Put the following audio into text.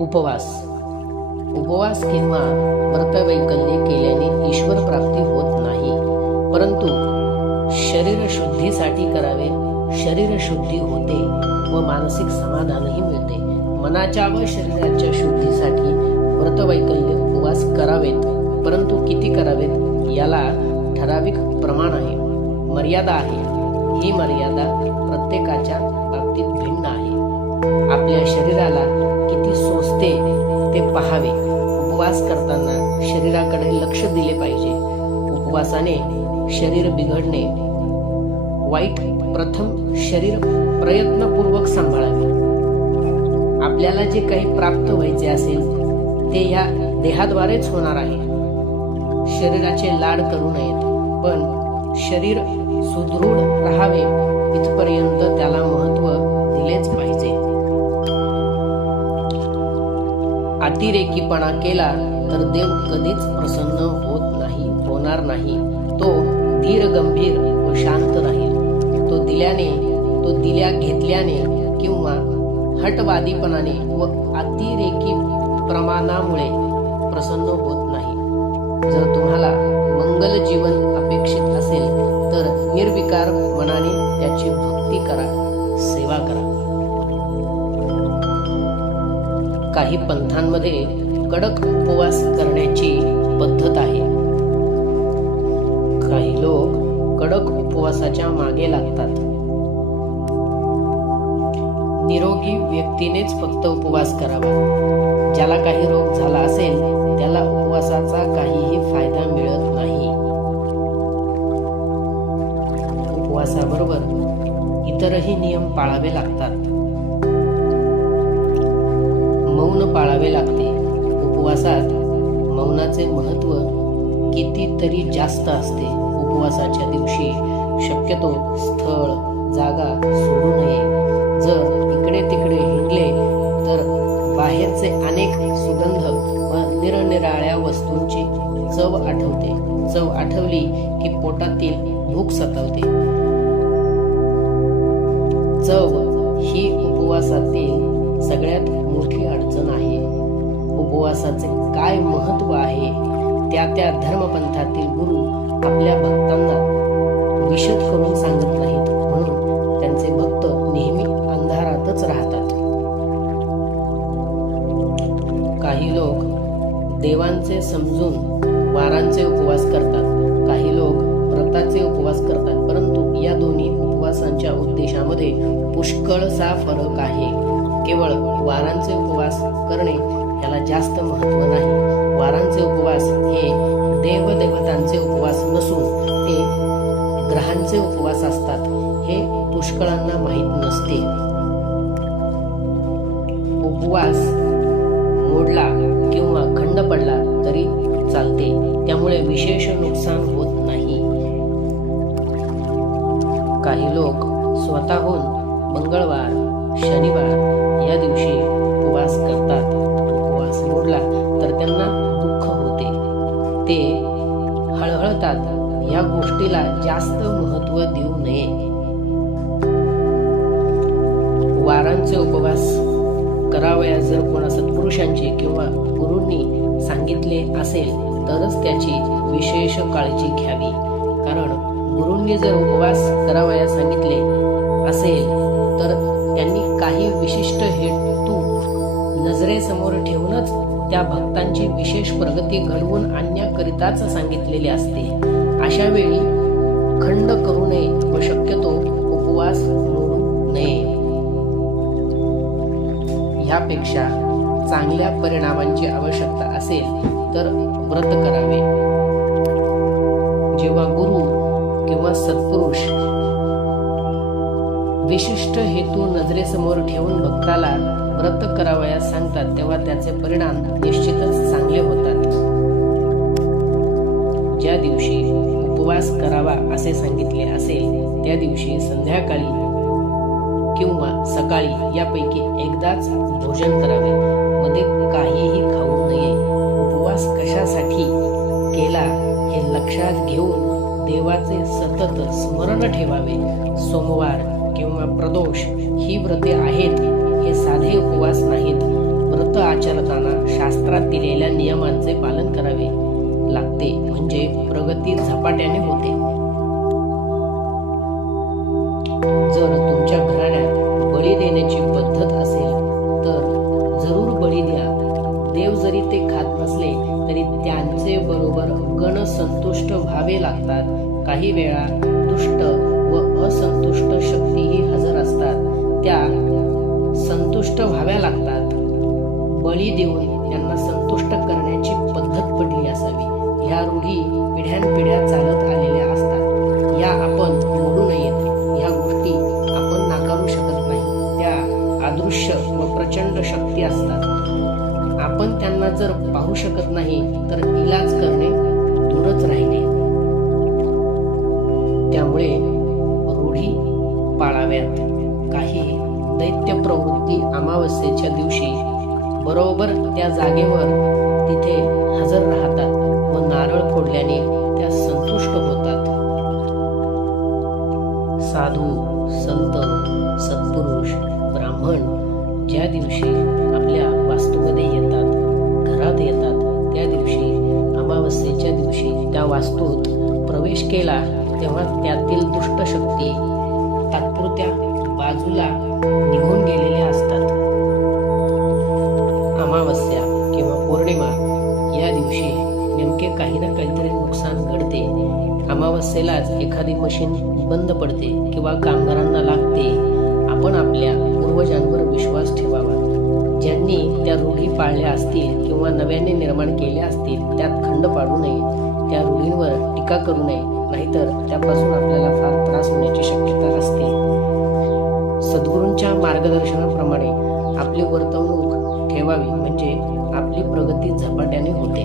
उपवास किंवा व्रतवैकल्य केल्याने ईश्वर प्राप्ती होत नाही, परंतु शरीर शुद्धीसाठी करावे. शरीर शुद्धी होते व मानसिक समाधानही मिळते. मनाच्या व शरीराच्या शुद्धीसाठी व्रतवैकल्य उपवास करावेत, परंतु किती करावेत याला ठराविक प्रमाण आहे, मर्यादा आहे. ही मर्यादा प्रत्येकाच्या बाबतीत भिन्न आहे. आपल्या शरीराला किती सोसते ते पाहावे. उपवास करताना शरीराकडे लक्ष दिले पाहिजे. उपवासाने शरीर बिघडणे वाईट. प्रथम शरीर प्रयत्नपूर्वक सांभाळावे. आपल्याला जे काही प्राप्त व्हायचे असेल ते या देहाद्वारेच होणार आहे. शरीराचे लाड करू नयेत, पण शरीर सुदृढ राहावे इथपर्यंत त्याला महत्त्व दिलेच पाहिजे. अतिरेकीपणा केला तर देव कधीच प्रसन्न होणार नाही. तो धीर गंभीर व शांत राहील. तो दिल्या घेतल्याने किंवा हटवादीपणाने व अतिरेकी प्रमाणामुळे प्रसन्न होत नाही. जर तुम्हाला मंगल जीवन अपेक्षित असेल तर निर्विकार मनाने त्याची भक्ती करा, सेवा करा. काही पंथांमध्ये कडक उपवास करण्याची पद्धत आहे. काही लोक कडक उपवासाच्या मागे लागतात. निरोगी व्यक्तीनेच फक्त उपवास करावा. ज्याला काही रोग झाला असेल त्याला उपवासाचा काहीही फायदा मिळत नाही. उपवासाबरोबर इतरही नियम पाळावे लागतात. मौन पाळावे लागते. उपवासात मौनाचे महत्त्व कितीतरी जास्त असते. उपवासाच्या दिवशी शक्यतो स्थळ जागा सोडू नये. जर इकडे तिकडे हिंडले तर बाहेरचे अनेक सुगंध व निरनिराळ्या वस्तूंची चव आठवते. चव आठवली की पोटातील भूक सतावते. चव ही उपवासातील सगळ्यात मोठी अडचण आहे. उपवासाचे काय महत्त्व आहे त्या त्या धर्मपंथातील गुरु आपल्या भक्तांना विशद करून सांगत नाहीत, म्हणून त्यांचे भक्त नेहमी अंधारातच राहतात. काही लोक देवांचे समजून वारांचे उपवास करतात. काही लोक व्रताचे उपवास करतात, परंतु या दोन्ही उपवासांच्या उद्देशामध्ये पुष्कळसा फरक आहे. केवळ वारांचे उपवास करणे याला जास्त महत्त्व नाही. वारांचे उपवास हे देवदेवतांचे उपवास नसून ते ग्रहांचे उपवास असतात. हे पुष्कळांना माहीत नसते. उपवास मोडला किंवा खंड पडला तरी चालते, त्यामुळे विशेष नुकसान होत नाही. काही लोक स्वतःहून मंगळवार, शनिवार या दिवशी उपवास करतात. उपवास मोडला तर त्यांना दुःख होते, ते हळहळतात. या गोष्टीला जास्त महत्त्व देऊ नये. वारांचे उपवास करावयास जर कोणा सत्पुरुषांचे किंवा गुरूंनी सांगितले असेल तरच त्याची विशेष काळजी घ्यावी. कारण गुरूंनी जर उपवास करावयास सांगितले असेल तर त्यांनी काही विशिष्ट हेतू नजरेसमोर ठेवूनच त्या भक्तांची विशेष प्रगती घडवून आणण्याकरिताच सांगितलेले असते. अशा वेळी खंड करू नये व शक्यतो उपवास मोडू नये. ह्यापेक्षा चांगल्या परिणामांची आवश्यकता असेल तर व्रत करावे. जेव्हा गुरु किंवा सत्पुरुष विशिष्ट हेतू नजरेसमोर ठेवून भक्ताला व्रत करावयास सांगतात तेव्हा त्याचे परिणाम निश्चितच चांगले होतात. ज्या दिवशी उपवास करावा असे सांगितले असेल त्या दिवशी संध्याकाळी किंवा सकाळी यापैकी एकदाच भोजन करावे. मध्ये काहीही खाऊ नये. उपवास कशासाठी केला हे लक्षात घेऊन देवाचे सतत स्मरण ठेवावे. सोमवार किंवा प्रदोष ही व्रते आहेत, हे साधे उपवास नाहीत. व्रत आचरताना शास्त्रात दिलेल्या नियमांचे पालन करावे लागते, म्हणजे प्रगती झपाट्याने होते. जर तुमच्या घराण्यात बळी देण्याची पद्धत असेल तर जरूर बळी द्या. देव जरी ते खात नसले तरी त्यांचे बरोबर गण संतुष्ट व्हावे लागतात. काही वेळा दुष्ट व असंतुष्ट शक्तीही हजर असतात, त्या संतुष्ट व्हाव्या लागतात. बळी देऊन त्यांना संतुष्ट करण्याची पद्धत पडली असावी. ह्या रूढी पिढ्यानपिढ्या चालत आलेल्या असतात. या आपण मोडू नयेत. ह्या गोष्टी आपण नाकारू शकत नाही. त्या अदृश्य व प्रचंड शक्ती असतात. आपण त्यांना जर पाहू शकत नाही तर इलाज करणे दूरच राहिले. त्यामुळे रूढी पाळाव्यात. काही दैत्य प्रवृत्ती अमावस्येच्या दिवशी बरोबर त्या जागेवर तिथे हजर राहतात व नारळ फोडल्याने त्या संतुष्ट होतात. साधू, संत, सत्पुरुष, ब्राह्मण ज्या दिवशी आपल्या वास्तूमध्ये येतात, घरात येतात, त्या दिवशी अमावस्येच्या दिवशी त्या वास्तूत प्रवेश केला तेव्हा त्यातील दुष्ट शक्ती तात्पुरत्या बाजूला निघून गेलेल्या असतात. अमावस्या किंवा पौर्णिमा या दिवशी नेमके काही ना काहीतरी नुकसान घडते. अमावस्येलाच एखादी मशीन बंद पडते किंवा कामगारांना लागते. आपण आपल्या पूर्वजांवर विश्वास ठेवावा. ज्यांनी त्या रूढी पाळल्या असतील किंवा नव्याने निर्माण केल्या असतील त्यात खंड पाडू नये. त्या रूढींवर टीका करू नये, नाहीतर त्यापासून आपल्याला फार त्रास होण्याची शक्यता असते. सद्गुरूंच्या मार्गदर्शनाप्रमाणे आपली वर्तवणूक ठेवावी, म्हणजे आपली प्रगती झपाट्याने होते.